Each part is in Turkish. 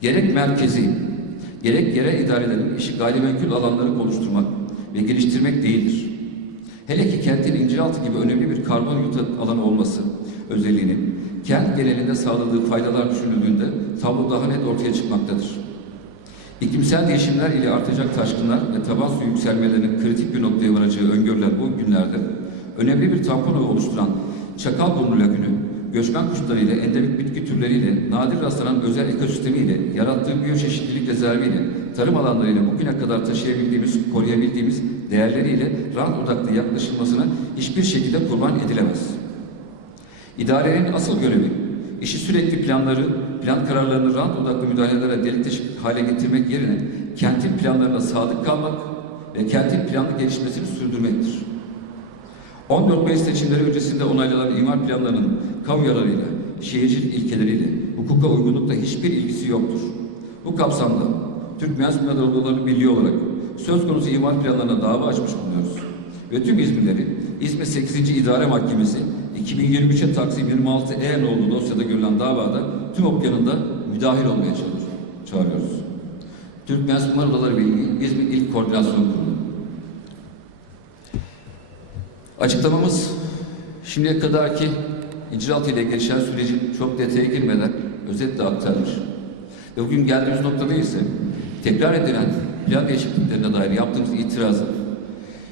Gerek merkezi, gerek yerel idarelerin işi gayrimenkul alanları oluşturmak ve geliştirmek değildir. Hele ki kentin İnciraltı gibi önemli bir karbon yutak alanı olması özelliğinin kent genelinde sağladığı faydalar düşünüldüğünde tablo daha net ortaya çıkmaktadır. İklimsel değişimler ile artacak taşkınlar ve taban su yükselmelerinin kritik bir noktaya varacağı öngörülen bu günlerde önemli bir tampon oluşturan Çakalburnu Lagünü, göçmen kuşlarıyla, endemik bitki türleriyle, nadir rastlanan özel ekosistemiyle, yarattığı biyoçeşitlilik rezerviyle, tarım alanlarıyla bugüne kadar taşıyabildiğimiz, koruyabildiğimiz değerleriyle rant odaklı yaklaşılmasına hiçbir şekilde kurban edilemez. İdarenin asıl görevi, işi sürekli planları, plan kararlarını rant odaklı müdahalelere delik hale getirmek yerine kentin planlarına sadık kalmak ve kentin planlı gelişmesini sürdürmektir. 14 Mayıs seçimleri öncesinde onaylanan imar planlarının kamu yararıyla, şehircilik ilkeleriyle, hukuka uygunlukla hiçbir ilgisi yoktur. Bu kapsamda Türk Mühendis Mimar Odaları Birliği olarak söz konusu imar planlarına dava açmış bulunuyoruz. Ve tüm İzmirleri İzmir 8. İdare Mahkemesi 2023'e Taksim 26 E nolu dosyada görülen davada tüm o planında müdahil olmaya çağırıyoruz. Türk Mühendis Odaları Birliği İzmir İl Koordinasyon Kurulu. Açıklamamız şimdiye kadarki icraat ile gelişen süreci çok detaya girmeden özetle aktarmış. Ve bugün geldiğimiz noktada ise tekrar edilen plan değişikliklerine dair yaptığımız itirazı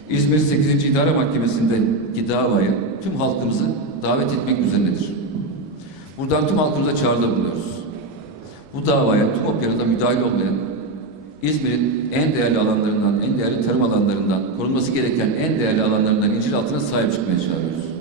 İzmir 8. İdare Mahkemesi'ndeki davaya tüm halkımızı davet etmek üzerinedir. Buradan tüm halkımıza çağrıda bulunuyoruz. Bu davaya tüm operada müdahil olmayan İzmir'in en değerli alanlarından, en değerli tarım alanlarından, korunması gereken en değerli alanlarından incir altına sahip çıkmaya çağırıyoruz.